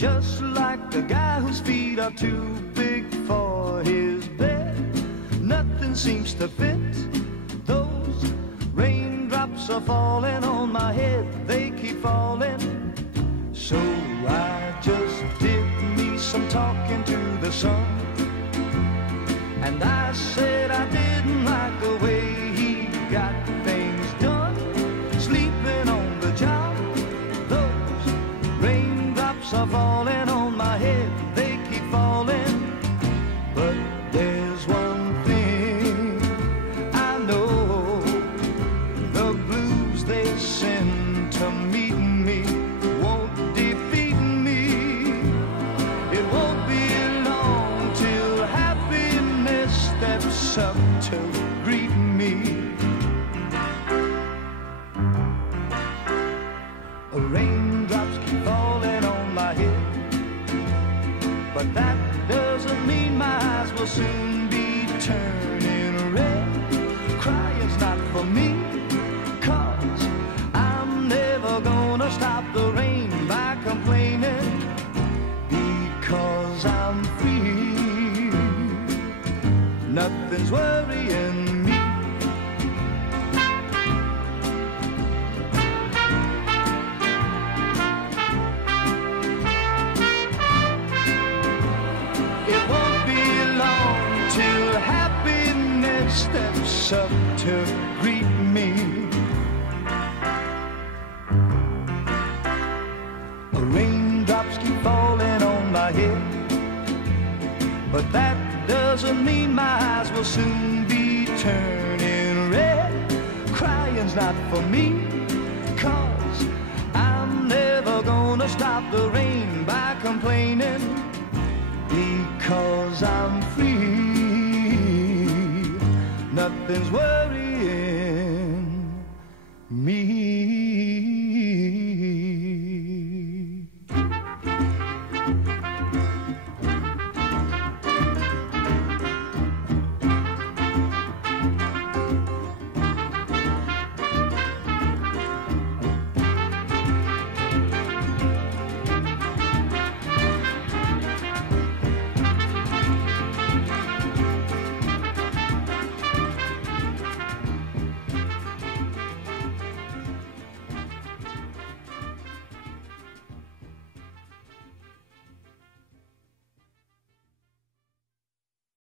just like the guy whose feet are too big for his bed. Nothing seems to fit. Those raindrops are falling on my head, they keep falling. So I just did me some talking to the sun, and I said I didn't like the way he got things done, sleeping on the job. Those raindrops are falling on my head, they keep falling. But there's one thing I know, the blues they send to meet me won't defeat me. It won't be long till happiness steps up to greet me. Raindrops keep falling on my head, but that doesn't mean my eyes will soon be turning red. Crying's not for me, 'cause I'm never gonna stop the rain by complaining, because I'm free. Nothing's worrying me. It won't be long till happiness steps up to greet me. Raindrops keep falling on my head, but that doesn't mean my eyes will soon be turning red. Crying's not for me, 'cause I'm never gonna stop the rain by complaining, because I'm free. Nothing's worrying